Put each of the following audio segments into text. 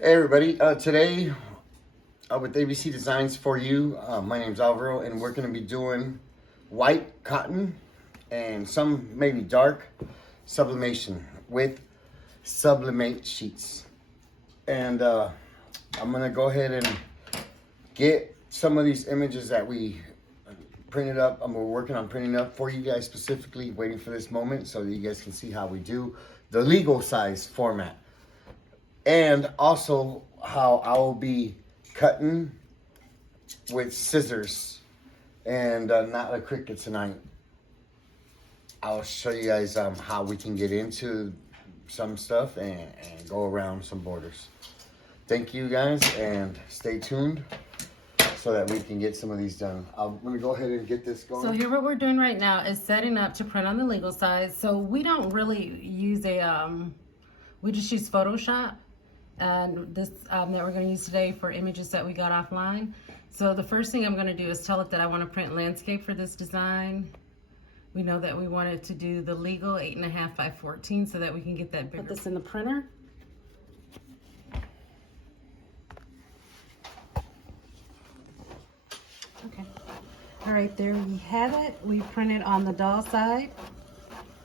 Hey everybody, today with ABC Designs for You, my name's Alvaro and we're going to be doing white cotton and some maybe dark sublimation with Subli-mate sheets. And I'm going to go ahead and get some of these images that we printed up. We're working on printing up for you guys specifically, waiting for this moment so that you guys can see how we do the legal size format. And also how I will be cutting with scissors and not a Cricut tonight. I'll show you guys how we can get into some stuff and go around some borders. Thank you guys and stay tuned so that we can get some of these done. I'm gonna go ahead and get this going. So here what we're doing right now is setting up to print on the legal size. So we don't really use we just use Photoshop. And this that we're going to use today for images that we got offline. So the first thing I'm going to do is tell it that I want to print landscape for this design. We know that we wanted to do the legal 8.5 by 14 so that we can get that bigger. Put this in the printer. Okay. All right, there we have it. We printed on the doll side.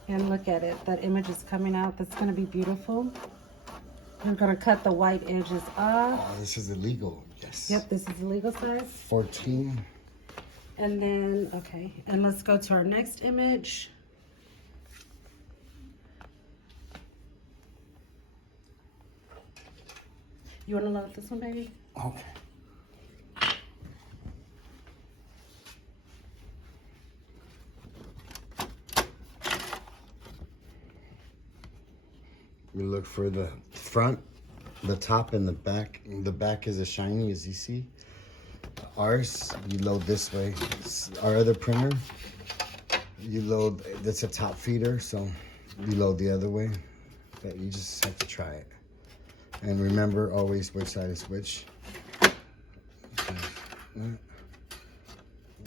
And look at it. That image is coming out. That's going to be beautiful. I'm going to cut the white edges off. Oh, this is illegal. Yes. Yep, this is the legal size. 14. And then, okay, and let's go to our next image. You want to load this one, baby? Okay. We look for the front, the top, and the back. The back is as shiny as you see. Ours, you load this way. Our other printer, you load, that's a top feeder, so you load the other way. But you just have to try it. And remember always which side is which.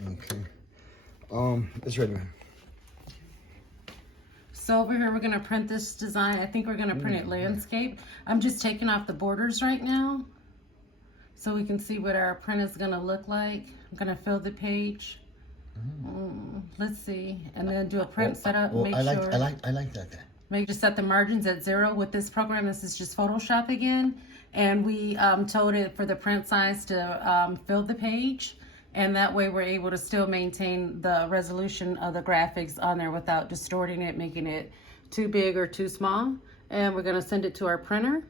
Okay. It's ready. So over here, we're gonna print this design. I think we're gonna print it landscape. I'm just taking off the borders right now so we can see what our print is gonna look like. I'm gonna fill the page. Let's see, and then do a print setup. Well, make I like sure. I like that. Make just set the margins at 0 with this program. This is just Photoshop again, and we told it for the print size to fill the page. And that way we're able to still maintain the resolution of the graphics on there without distorting it, making it too big or too small. And we're gonna send it to our printer.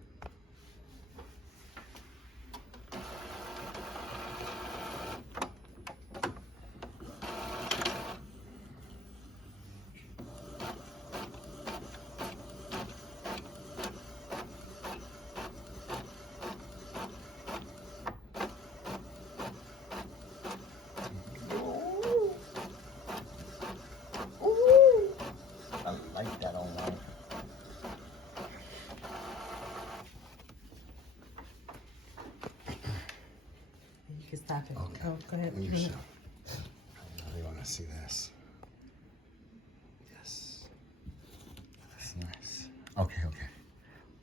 You can stop it. Okay. Oh, go ahead. I really want to see this. Yes. That's nice. Okay.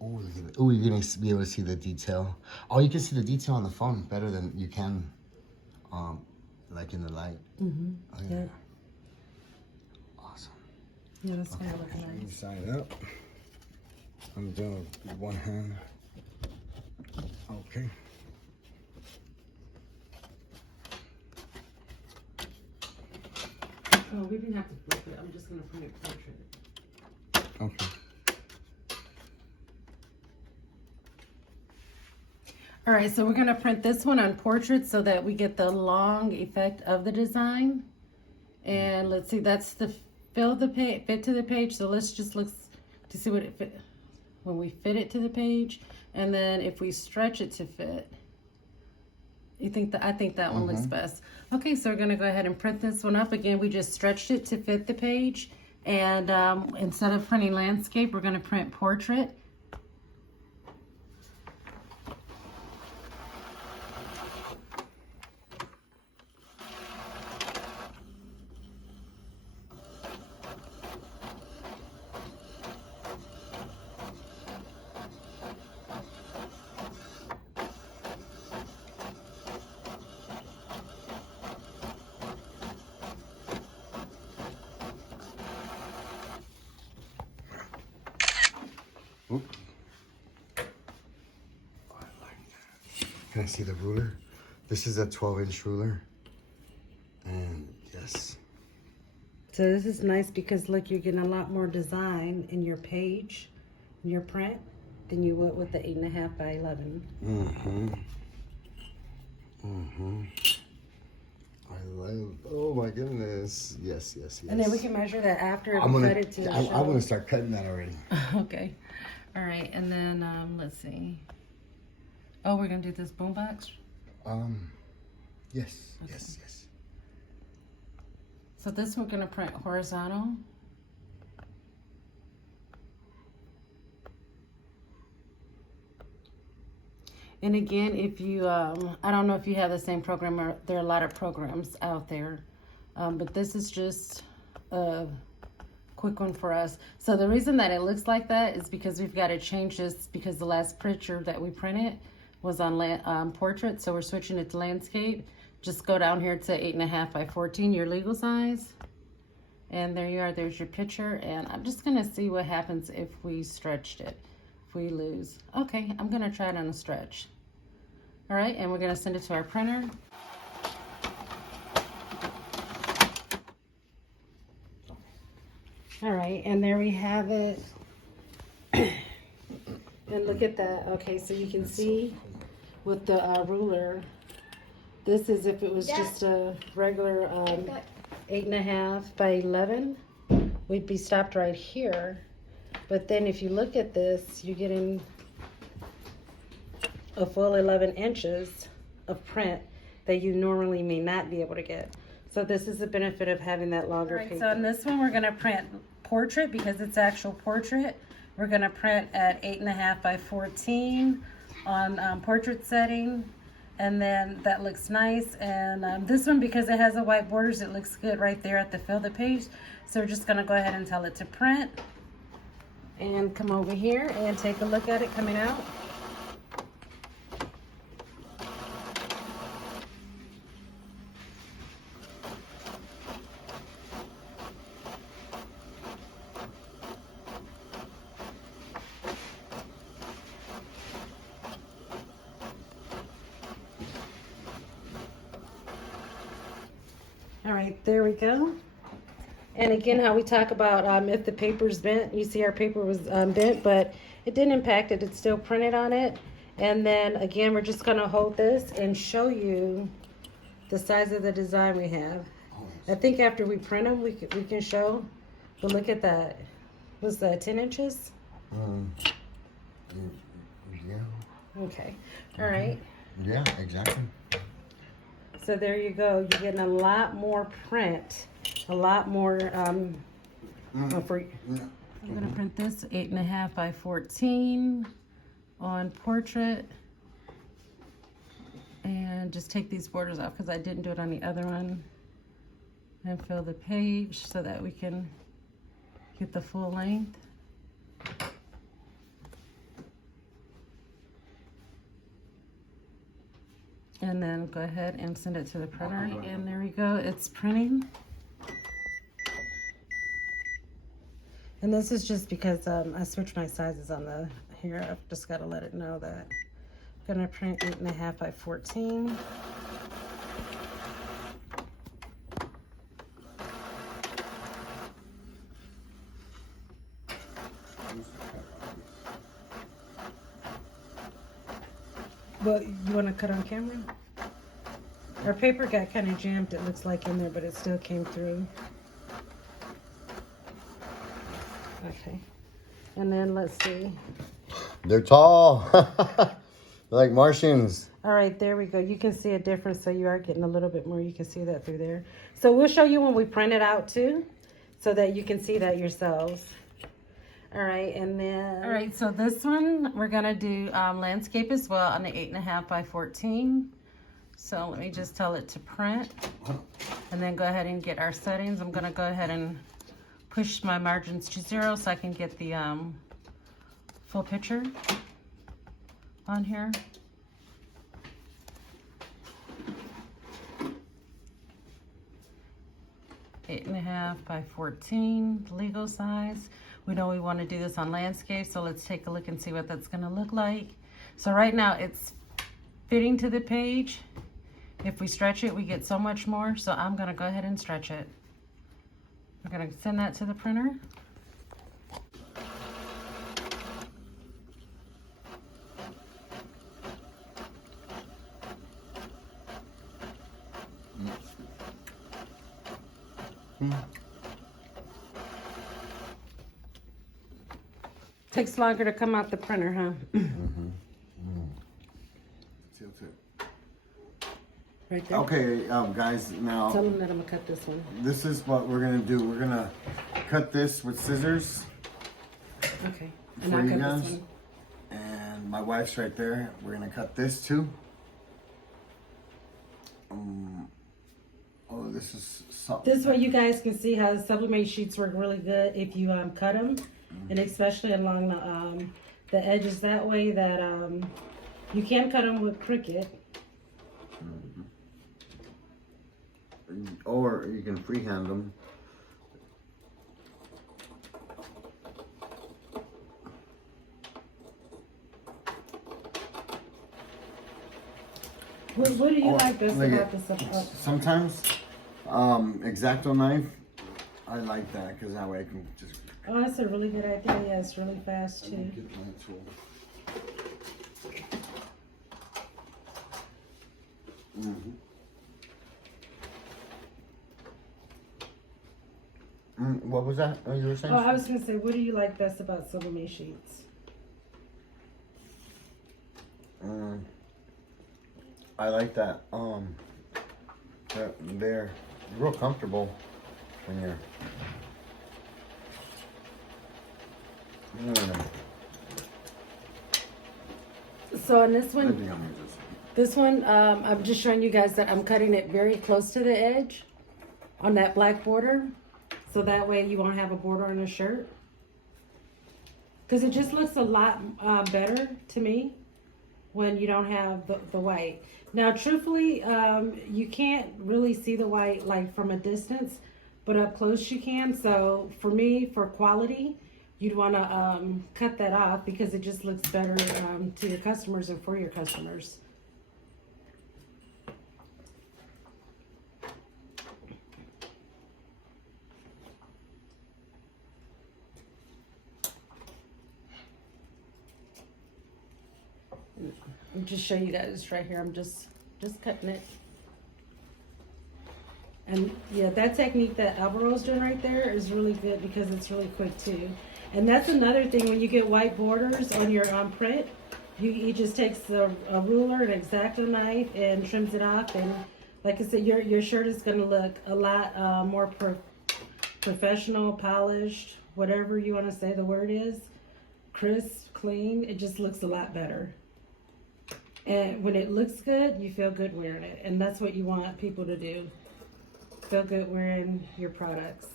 Oh, you're going to be able to see the detail. Oh, you can see the detail on the phone better than you can, like in the light. Mm-hmm. Oh, yeah. Yeah. Awesome. Yeah, that's gonna look Let me nice. sign it up. I'm doing with one hand. Okay. Oh, we didn't have to flip it. I'm just gonna print it portrait. Okay. All right, so we're gonna print this one on portrait so that we get the long effect of the design. And let's see, that's the fill the page, fit to the page. So let's just look to see what it fit when we fit it to the page, and then if we stretch it to fit. You think that? I think that one looks best. Okay, so we're gonna go ahead and print this one up again. We just stretched it to fit the page, and instead of printing landscape, we're gonna print portrait. Can I see the ruler? This is a 12-inch ruler. And yes. So this is nice because look, you're getting a lot more design in your page, in your print, than you would with the 8.5 by 11. I love, oh my goodness. Yes. And then we can measure that after I'm we gonna, cut it to I'm gonna start cutting that already. Okay. All right, and then let's see. Oh, we're gonna do this boombox? Yes, Okay. yes. So this we're gonna print horizontal. And again, if you, I don't know if you have the same program, or there are a lot of programs out there, but this is just a quick one for us. So the reason that it looks like that is because we've got to change this because the last picture that we printed was on portrait, so we're switching it to landscape. Just go down here to 8.5 by 14, your legal size. And there you are, there's your picture. And I'm just gonna see what happens if we stretched it, if we lose. Okay, I'm gonna try it on a stretch. All right, and we're gonna send it to our printer. All right, and there we have it. And look at that. Okay, so you can see with the ruler, this is if it was just a regular 8.5 by 11, we'd be stopped right here. But then if you look at this, you're getting a full 11 inches of print that you normally may not be able to get. So this is the benefit of having that longer paper. So in this one, we're gonna print portrait because it's actual portrait. We're gonna print at 8.5 by 14 on portrait setting. And then that looks nice. And this one, because it has the white borders, it looks good right there at the fill the page. So we're just gonna go ahead and tell it to print. And come over here and take a look at it coming out. All right, there we go. And again, how we talk about if the paper's bent, you see our paper was bent, but it didn't impact it. It's still printed on it. And then again, we're just gonna hold this and show you the size of the design we have. I think after we print them, we can show. But look at that. Was that 10 inches? Yeah. Okay. All right. Yeah, exactly. So there you go. You're getting a lot more print, a lot more. I'm gonna print this 8.5 by 14 on portrait, and just take these borders off because I didn't do it on the other one, and fill the page so that we can get the full length. And then go ahead and send it to the printer. And there we go, it's printing. And this is just because I switched my sizes on the here. I've just got to let it know that I'm gonna print 8.5 by 14. Well, you want to cut on camera? Our paper got kind of jammed, it looks like, in there, but it still came through. Okay. And then let's see. They're tall. They're like Martians. All right, there we go. You can see a difference, so you are getting a little bit more. You can see that through there. So we'll show you when we print it out too, so that you can see that yourselves. All right, and then... All right, so this one, we're gonna do landscape as well on the 8.5 by 14. So let me just tell it to print, and then go ahead and get our settings. I'm gonna go ahead and push my margins to 0 so I can get the full picture on here. Eight and a half by 14, legal size. We know we want to do this on landscape, so let's take a look and see what that's going to look like. So right now it's fitting to the page. If we stretch it, we get so much more. So I'm gonna go ahead and stretch it. I'm gonna send that to the printer. Takes longer to come out the printer, huh? Right there. Okay, guys, now Tell them that I'm gonna cut this one. this is what we're gonna do. We're gonna cut this with scissors Okay. And for I'll you cut guys. this one. And my wife's right there. We're gonna cut this too. Oh, this is something. This way you guys can see how Sublimate sheets work really good if you cut them, and especially along the edges that way that you can cut them with Cricut. Or you can freehand them. What do you Or- like best look about at- this? Sometimes, X-Acto knife, I like that because that way I can just Oh, that's a really good idea. Yeah, it's really fast too. get my tool. What was that? Oh, you were saying? Oh, I was gonna say, what do you like best about Sublimate sheets? I like that. They're real comfortable when you're. So in this I one, think I'm gonna just. I'm just showing you guys that I'm cutting it very close to the edge on that black border. So that way you won't have a border on the shirt. Because it just looks a lot better to me when you don't have the white. Now, truthfully, you can't really see the white like from a distance, but up close you can. So for me, for quality, you'd want to cut that off because it just looks better to your customers and for your customers. I'll just show you guys right here. I'm just cutting it. And yeah, that technique that Alvaro's doing right there is really good because it's really quick too. And that's another thing, when you get white borders on your print, he just takes a ruler, an X-Acto knife, and trims it off. And like I said, your shirt is going to look a lot more professional, polished, whatever you want to say the word is, crisp, clean. It just looks a lot better. And when it looks good, you feel good wearing it. And that's what you want people to do. Feel good wearing your products.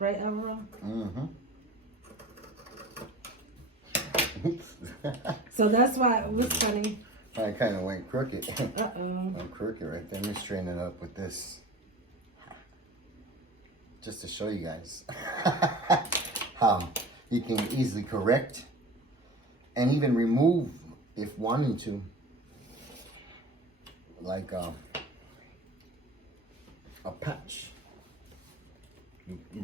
Right, Alvaro? So that's why it was funny. I kind of went crooked. Uh-oh. I'm crooked right there. Let me straighten it up with this. Just to show you guys how you can easily correct and even remove if wanting to. Like a patch.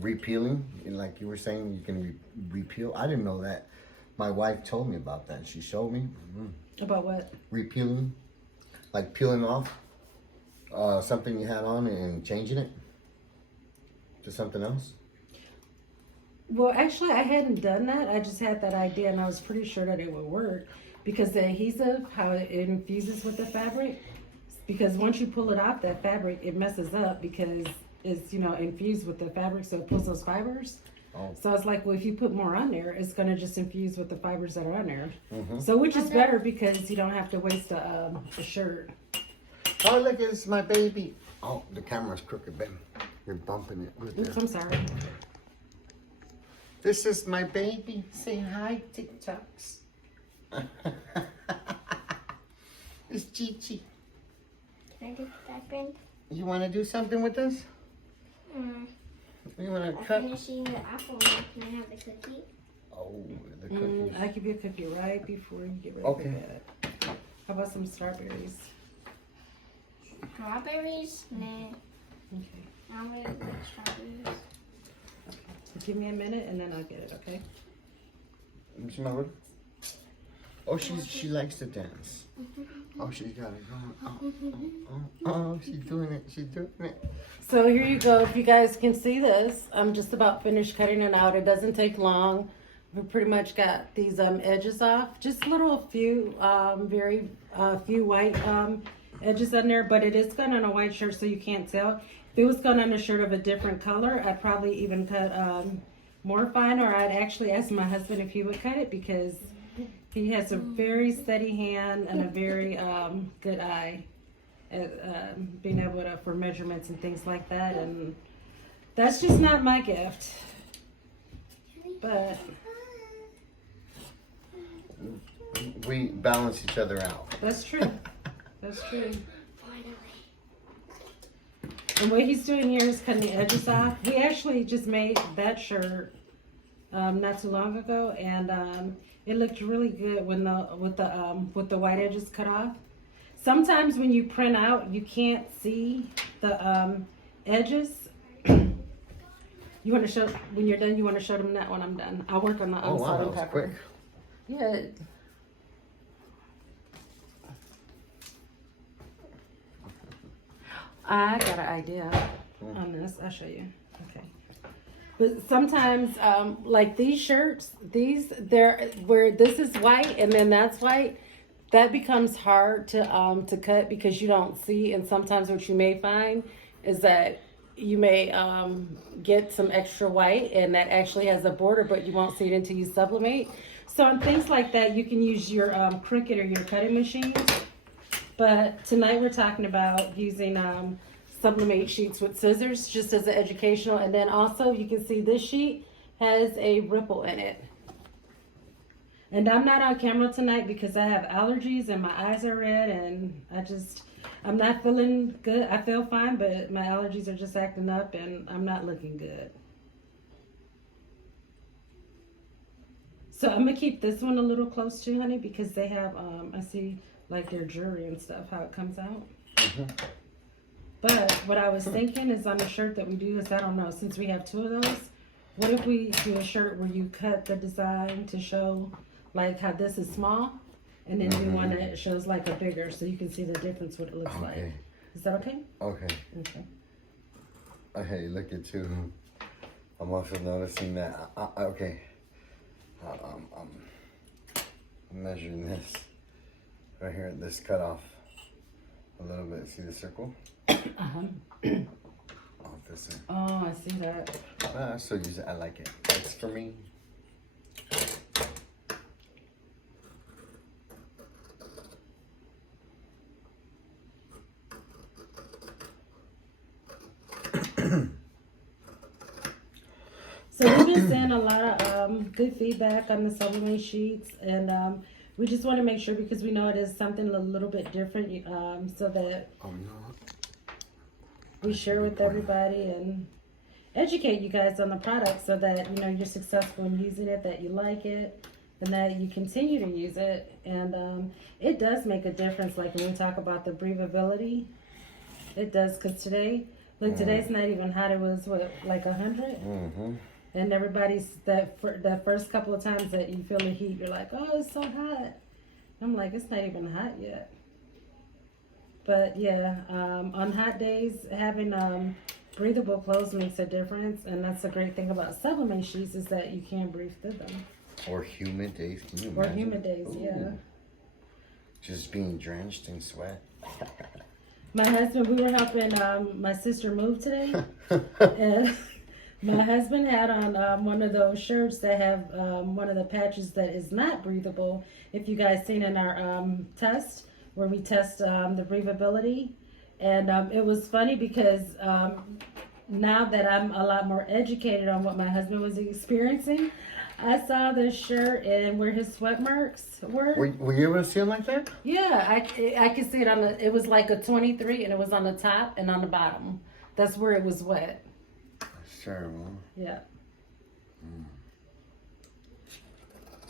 Repealing, like you were saying, you can repeal. I didn't know that. My wife told me about that. She showed me. About what? Repealing, like peeling off something you had on and changing it to something else. Well, actually, I hadn't done that. I just had that idea, and I was pretty sure that it would work because the adhesive, how it infuses with the fabric. Because once you pull it off that fabric, it messes up because it's, infused with the fabric, so it pulls those fibers. Oh. So it's like, well, if you put more on there, it's going to just infuse with the fibers that are on there. Mm-hmm. So which is better because you don't have to waste a shirt. Oh, look, it's my baby. Oh, the camera's crooked, Ben. You're bumping it. Right Oops, there. I'm sorry. This is my baby. Say hi, TikToks. It's Chi-Chi. Can I do that, friend? You want to do something with us? You want to I'm cut? finishing the apple. Can I have the cookie? Oh, the cookies. I give you a cookie right before you get ready Okay. for bed. How about some strawberries? Strawberries? Nah. Okay. I don't really like strawberries. Give me a minute and then I'll get it, okay? Smell it. Oh, she likes to dance. Oh, she's got it going. Oh, she's doing it. She's doing it. So here you go. If you guys can see this, I'm just about finished cutting it out. It doesn't take long. We pretty much got these edges off. Just few white edges on there, but it is cut on a white shirt, so you can't tell. If it was cut on a shirt of a different color, I'd probably even cut more fine, or I'd actually ask my husband if he would cut it, because he has a very steady hand and a very good eye at being able to, for measurements and things like that. And that's just not my gift. But we balance each other out. that's true. That's true. And what he's doing here is cutting the edges off. We actually just made that shirt not too long ago, and it looked really good when with the white edges cut off. Sometimes when you print out, you can't see the edges. You want to show when you're done. You want to show them that when I'm done. I'll work on the Oh wow, salt that and was pepper. quick. Yeah. I got an idea on this. I'll show you. Okay. But sometimes, like these shirts, they're where this is white and then that's white. That becomes hard to cut because you don't see. And sometimes what you may find is that you may get some extra white and that actually has a border, but you won't see it until you sublimate. So on things like that, you can use your Cricut or your cutting machines. But tonight we're talking about using Subli-mate sheets with scissors, just as an educational. And then also you can see this sheet has a ripple in it. And I'm not on camera tonight because I have allergies and my eyes are red and I'm not feeling good. I feel fine, but my allergies are just acting up and I'm not looking good. So I'm gonna keep this one a little close to, honey, because they have, I see like their jewelry and stuff, how it comes out. Mm-hmm. But what I was thinking is on the shirt that we do is, I don't know, since we have two of those, what if we do a shirt where you cut the design to show like how this is small, and then do one that shows like a bigger, so you can see the difference what it looks like. Is that okay? Okay. Okay. Okay, look at you. I'm also noticing that. Okay. I'm measuring this right here. This cut off a little bit. See the circle? Uh-huh. Off this end. Oh, I see that. I still use it. I like it. It's for me. So we've been seeing a lot of good feedback on the Subli-mate sheets, and we just want to make sure, because we know it is something a little bit different, so that we share with everybody and educate you guys on the product, so that you're successful in using it, that you like it, and that you continue to use it. And it does make a difference, like when we talk about the breathability. It does, because today's not even hot. It was like 100. Mm-hmm. And everybody's that first couple of times that you feel the heat, you're like, oh, it's so hot. I'm like, it's not even hot yet. But yeah, on hot days, having breathable clothes makes a difference, and that's the great thing about Subli-mate sheets, is that you can breathe through them. Or humid days. Can you Or imagine? humid days, yeah. Just being drenched in sweat. My husband, we were helping my sister move today, and my husband had on one of those shirts that have one of the patches that is not breathable. If you guys seen in our test, where we test the breathability. And it was funny because now that I'm a lot more educated on what my husband was experiencing, I saw this shirt and where his sweat marks were. Were you able to see them like that? Yeah, I could see it on the, it was like a 23 and it was on the top and on the bottom. That's where it was wet. Sure. Yeah.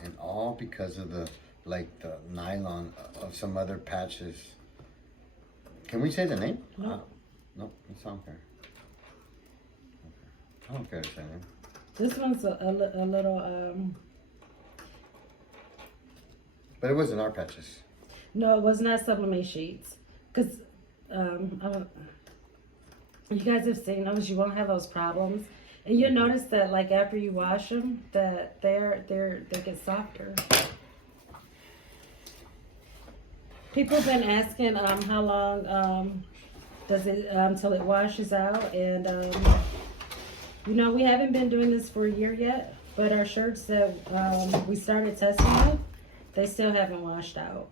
And all because of the like the nylon of some other patches. Can we say the name? No. No, it's not fair. Okay. I don't care to say the name. This one's a little, But it wasn't our patches. no, it was not Sublimate sheets. Because, you guys have seen those, you won't have those problems. And you'll notice that, like, after you wash them, that they get softer. People have been asking how long does it till it washes out, and you know, we haven't been doing this for a year yet, but our shirts that we started testing with, they still haven't washed out.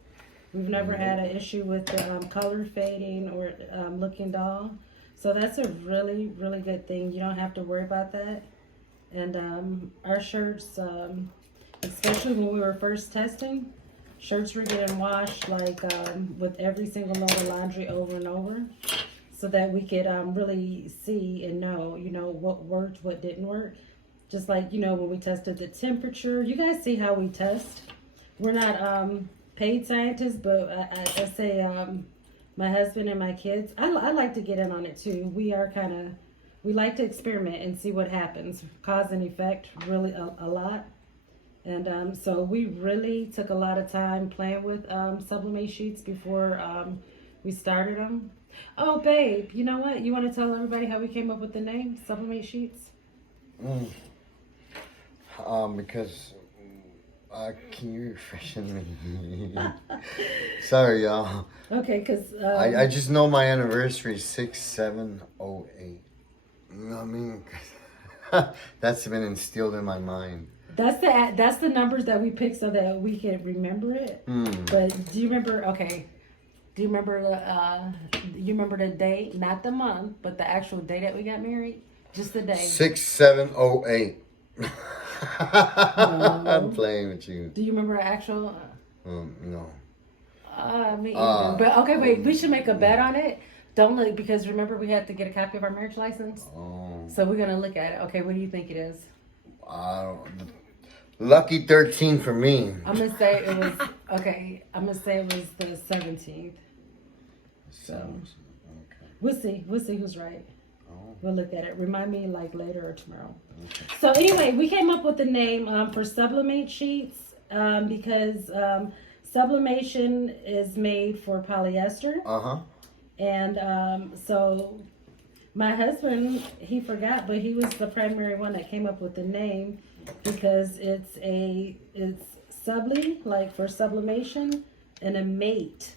We've never had an issue with the color fading or looking dull. So that's a really, really good thing. You don't have to worry about that. And our shirts, especially when we were first testing, shirts were getting washed like with every single load of laundry over and over, so that we could really see and know, you know, what worked, what didn't work. Just like, you know, when we tested the temperature. You guys see how we test. We're not paid scientists, but I say my husband and my kids, I like to get in on it too. We like to experiment and see what happens. Cause and effect, really a lot. And so we really took a lot of time playing with Sublimate sheets before we started them. Oh, babe, you know what? You want to tell everybody how we came up with the name Sublimate sheets? Because can you refresh me? Sorry, y'all. Okay, because I just know my anniversary is 6708. You know what I mean? That's been instilled in my mind. that's the numbers that we picked so that we can remember it. But do you remember? Okay, do you remember the date, not the month, but the actual day that we got married? Just the day. 6708. No. I'm playing with you. Do you remember the actual? No. Me either. But okay, wait. We should make a bet on it. Don't look, because remember we had to get a copy of our marriage license. Oh. So we're gonna look at it. Okay, what do you think it is? Lucky 13 for me. I'm gonna say it was okay. I'm gonna say it was the 17th. So Okay. we'll see. We'll see who's right. Oh. We'll look at it. Remind me like later or tomorrow. Okay. So anyway, we came up with the name for Sublimate sheets because sublimation is made for polyester. And so my husband, he forgot, but he was the primary one that came up with the name because it's subli, like for sublimation, and a mate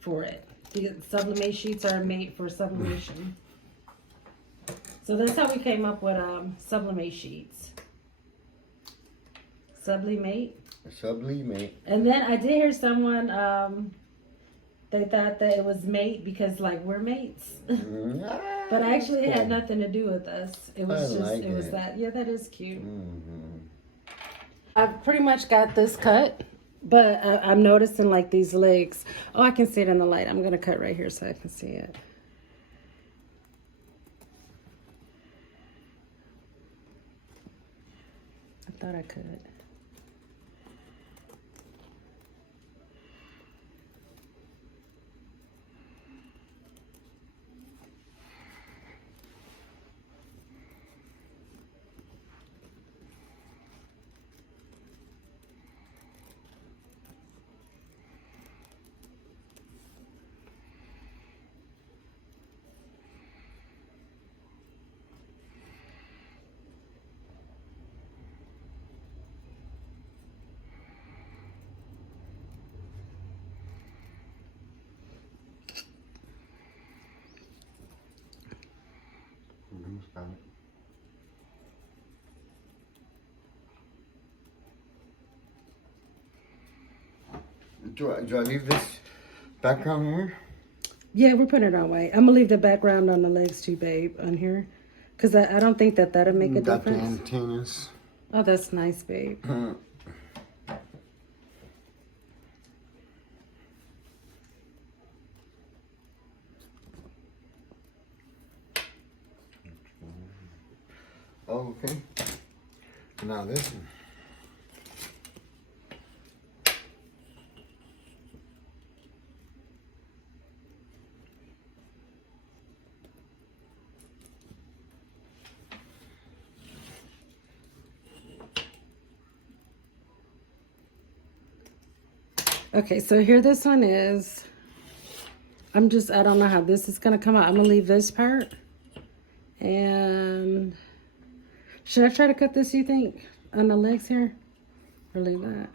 for it. The sublimate sheets are a mate for sublimation. So that's how we came up with sublimate sheets. Sublimate. Subli-mate. And then I did hear someone they thought that it was mate because like we're mates. But actually it had nothing to do with us. It was it was that. Yeah, that is cute. I've pretty much got this cut, but I'm noticing like these legs. Oh, I can see it in the light. I'm gonna cut right here so I can see it. I thought I could. Do I leave this background here? Yeah, we're putting it on white. I'm gonna leave the background on the legs too, babe, on here, cause I don't think that'll make a Got the difference. antennas. Oh, that's nice, babe. Oh, okay. Now this one. Okay, so here this one is. I don't know how this is gonna come out. I'm gonna leave this part. And should I try to cut this, you think? On the legs here? Or leave that?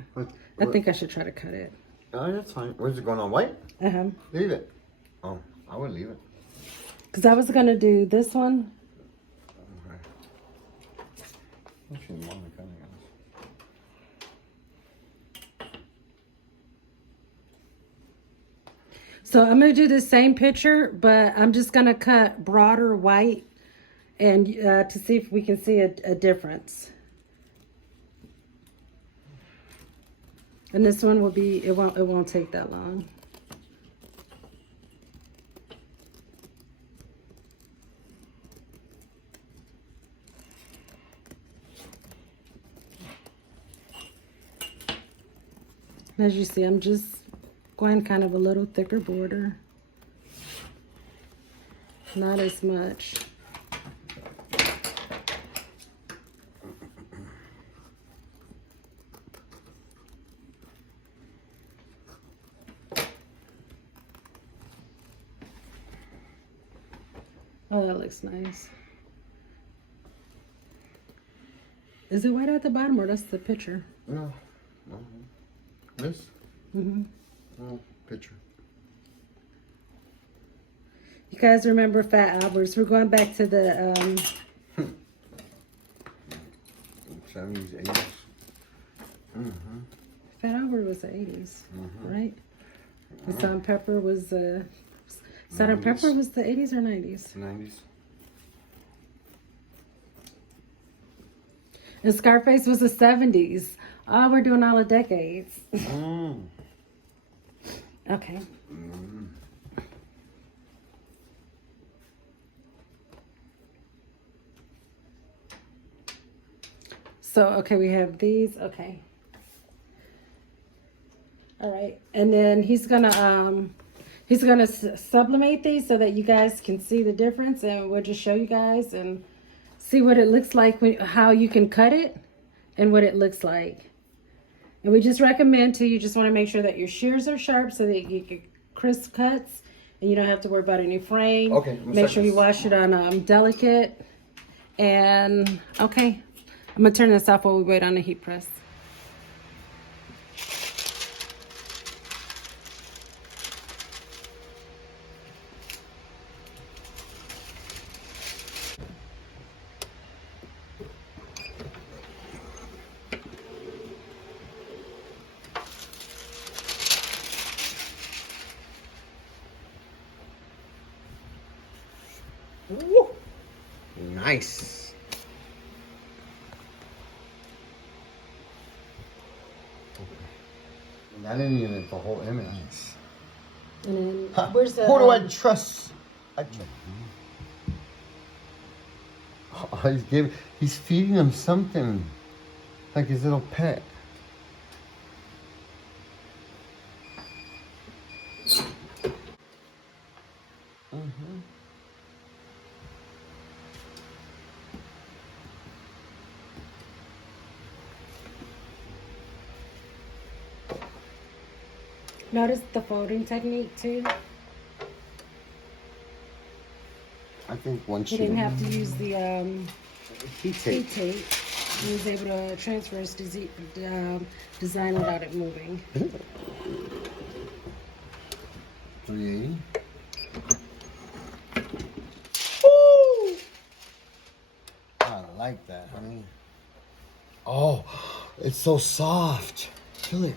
I think I should try to cut it. Oh, that's fine. Where's it going on white? Uh-huh. Leave it. Oh, I would leave it. Because I was gonna do this one. Okay. Actually, the one that kinda goes. So I'm gonna do the same picture, but I'm just gonna cut broader white and to see if we can see a difference. And this one will be, it won't take that long. As you see, I'm just going kind of a little thicker border. Not as much. Oh, that looks nice. Is it white at the bottom or that's the picture? No. This? Mm-hmm. Oh, picture. You guys remember Fat Alberts? We're going back to the 70s, 80s. Fat Albert was the 80s, right? And Salt and Pepper was Salt and Pepper was the 80s or 90s? 90s. And Scarface was the 70s. Oh, we're doing all the decades. Okay. So, okay, we have these. Okay. All right. And then he's gonna sublimate these so that you guys can see the difference, and we'll just show you guys and see what it looks like, how you can cut it and what it looks like. And we just recommend you just want to make sure that your shears are sharp so that you get crisp cuts and you don't have to worry about any fraying. Okay. Make sure you wash it on delicate. And okay, I'm gonna turn this off while we wait on the heat press. Woo. Nice. That didn't even the whole image. And then where's the? Who do I trust? Oh, he's feeding him something, like his little pet. Notice the folding technique too. I think once He you didn't have to use the heat heat tape. tape. He was able to transfer his design without it moving. 380. Woo! I like that, honey. Oh, it's so soft. Feel it.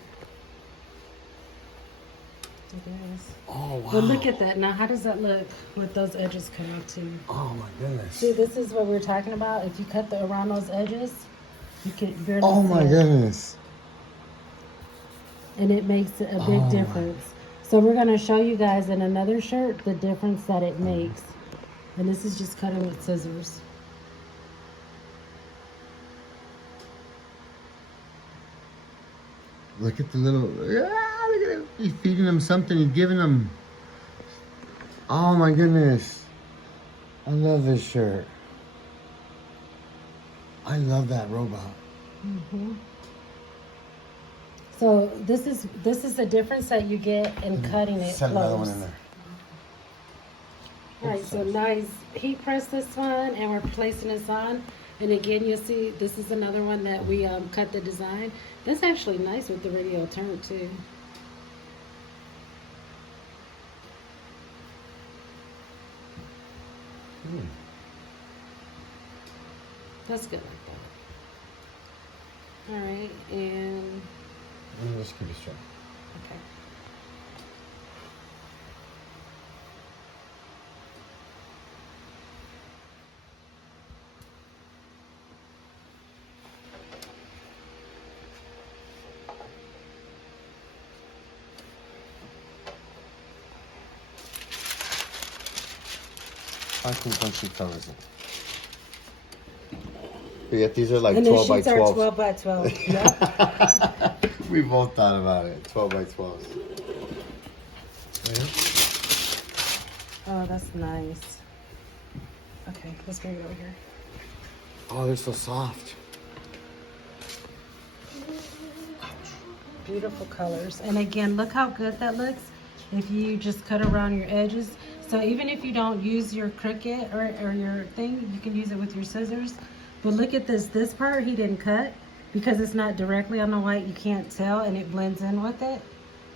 It is. Oh, wow. But look at that. Now, how does that look with those edges cut out too? Oh, my goodness. See, this is what we're talking about. If you cut around those edges, you can barely Oh, see my it. goodness. And it makes a big difference. So we're going to show you guys in another shirt the difference that it makes. And this is just cutting with scissors. Look at the little... Yeah, look at him. He's feeding him something. He's giving him... Oh, my goodness. I love this shirt. I love that robot. So this is the difference that you get in cutting it Set another one close. in there. All right, so now he's heat pressed this one, and we're placing this on. And again, you'll see this is another one that we cut the design. That's actually nice with the radial turn too. That's good like that. All right, and Let's keep it straight. okay. I think once she covers it. But yet these are like And the 12 by sheets are 12. 12 by 12. Yep. We both thought about it. 12 by 12. Oh, that's nice. Okay, let's bring it over here. Oh, they're so soft. Beautiful colors. And again, look how good that looks if you just cut around your edges. So even if you don't use your Cricut or your thing, you can use it with your scissors. But look at this part he didn't cut because it's not directly on the white. You can't tell, and it blends in with it.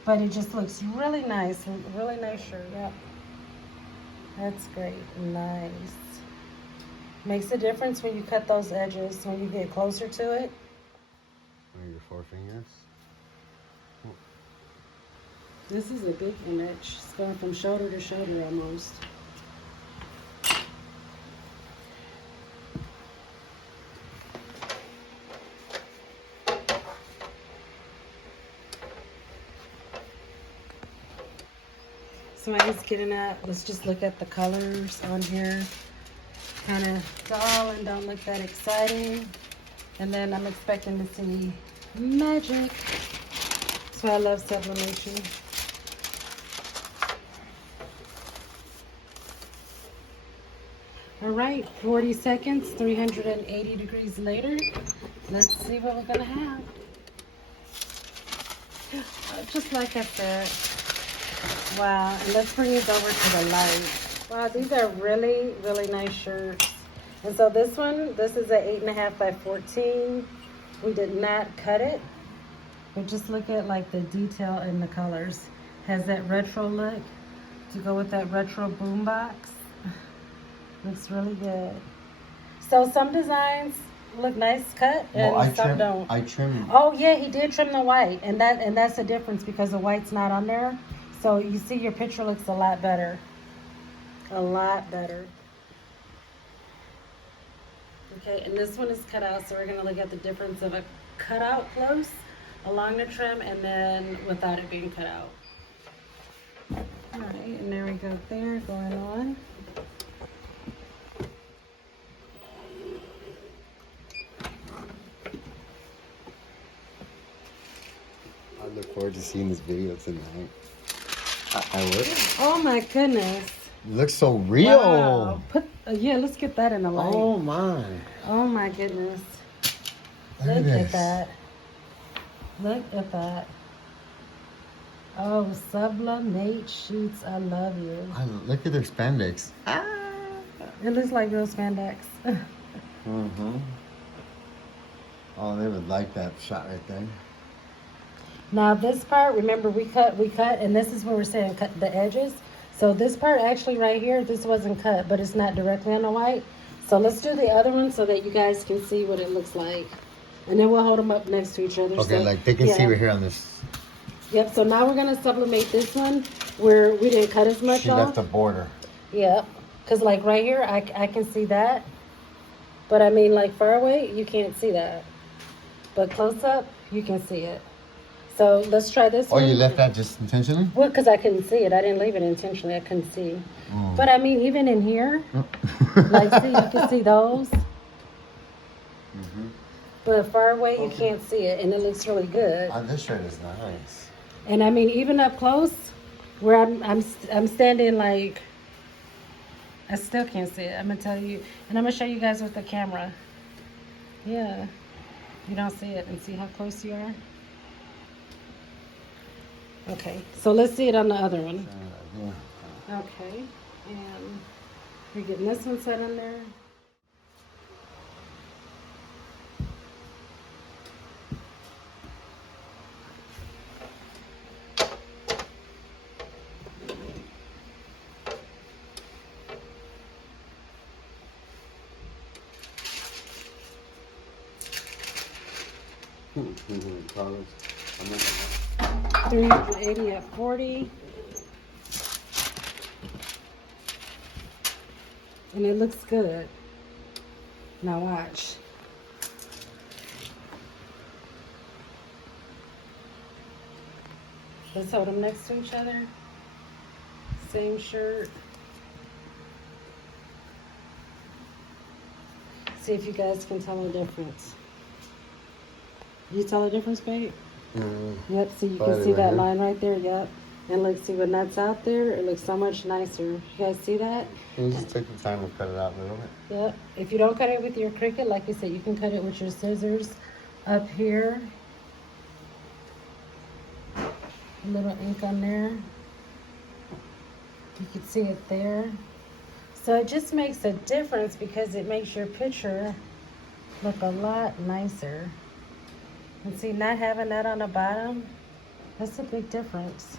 But it just looks really nice. Really nice shirt. Yep. That's great. Nice. Makes a difference when you cut those edges, when you get closer to it. Your 4 fingers. This is a big image. It's going from shoulder to shoulder almost. So I was getting at, let's just look at the colors on here. Kind of dull and don't look that exciting. And then I'm expecting to see magic. So I love sublimation. All right, 40 seconds, 380 degrees later. Let's see what we're gonna have. Just like I said. Wow, and let's bring it over to the light. Wow, these are really, really nice shirts. And so this one, this is an 8.5 by 14. We did not cut it. But just look at like the detail in the colors. Has that retro look to go with that retro boombox. Looks really good. So some designs look nice cut and some don't. I trimmed. Oh yeah, he did trim the white, and that's the difference because the white's not on there. So you see your picture looks a lot better. A lot better. Okay, and this one is cut out, so we're gonna look at the difference of a cutout close along the trim and then without it being cut out. All right, and there we go there, going on. I look forward to seeing this video tonight. I would. Oh my goodness. It looks so real. Wow. Yeah, let's get that in the light. Oh my. Oh my goodness. Look at this. that. Look at that. Oh, Subli-mate sheets. I love you. Look at their spandex. It looks like real spandex. Mm-hmm. Oh, they would like that shot right there. Now this part, remember we cut, and this is where we're saying cut the edges. So this part actually right here, this wasn't cut, but it's not directly on the white. So let's do the other one so that you guys can see what it looks like. And then we'll hold them up next to each other. Okay, so, like they can see right here on this. Yep, so now we're gonna sublimate this one where we didn't cut as much She off. left the border. Yep, because like right here, I can see that. But I mean like far away, you can't see that. But close up, you can see it. So let's try this one. Oh, you left that just intentionally? Well, because I couldn't see it. I didn't leave it intentionally. I couldn't see. Oh. But I mean, even in here, like see, you can see those. Mm-hmm. But far away, you can't see it. And it looks really good. This shirt is nice. And I mean, even up close, where I'm standing like, I still can't see it. I'm going to tell you. And I'm going to show you guys with the camera. Yeah. You don't see it. And see how close you are? Okay, so let's see it on the other one. Yeah. Okay, and we're getting this one set in there. Colors. 380 at 40. And it looks good. Now watch. Let's hold them next to each other. Same shirt. See if you guys can tell the difference. You tell the difference, babe? Yep, so you can see that line right there, yep. And look, see when that's out there, it looks so much nicer. You guys see that? You just take the time to cut it out a little bit. Yep. If you don't cut it with your Cricut, like you said, you can cut it with your scissors up here. A little ink on there. You can see it there. So it just makes a difference because it makes your picture look a lot nicer. And see, not having that on the bottom, that's a big difference.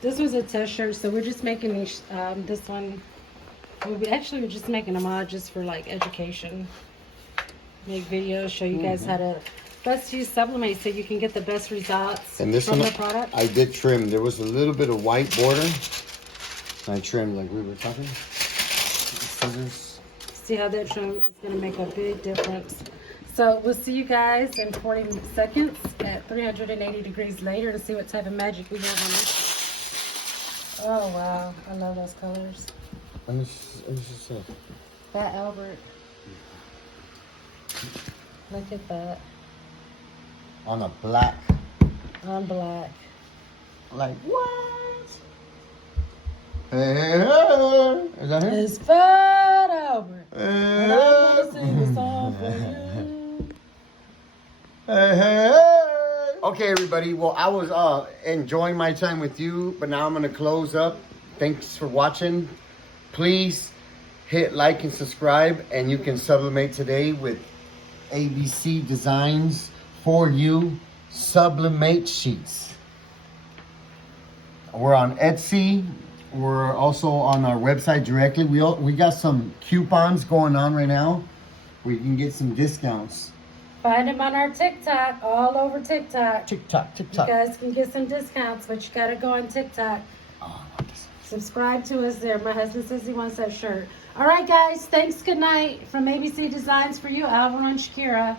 This was a test shirt, so we're just making these, this one, we're just making them all just for like education. Make videos, show you guys how to best use Subli-mate so you can get the best results And this from one, the product. I did trim. There was a little bit of white border. I trimmed like we were talking. Scissors. See how that trim is going to make a big difference. So we'll see you guys in 40 seconds at 380 degrees later to see what type of magic we have on this. Oh wow, I love those colors. Let me just say. That Albert. Look at that. On a black. On black. Like what? Hey, hey, hey. Is that him? It's Fat Albert. And I'm gonna sing a song for you. Hey, hey, hey. Okay, everybody. Well, I was enjoying my time with you, but now I'm gonna close up. Thanks for watching. Please hit like and subscribe, and you can sublimate today with ABC Designs for You Sublimate sheets. We're on Etsy. We're also on our website directly. We got some coupons going on right now where you can get some discounts. Find them on our TikTok, all over TikTok. TikTok. You guys can get some discounts, but you gotta go on TikTok. Oh, I want this. Subscribe to us there. My husband says he wants that shirt. All right, guys. Thanks. Good night from ABC Designs for You, Alvaro and Shakira.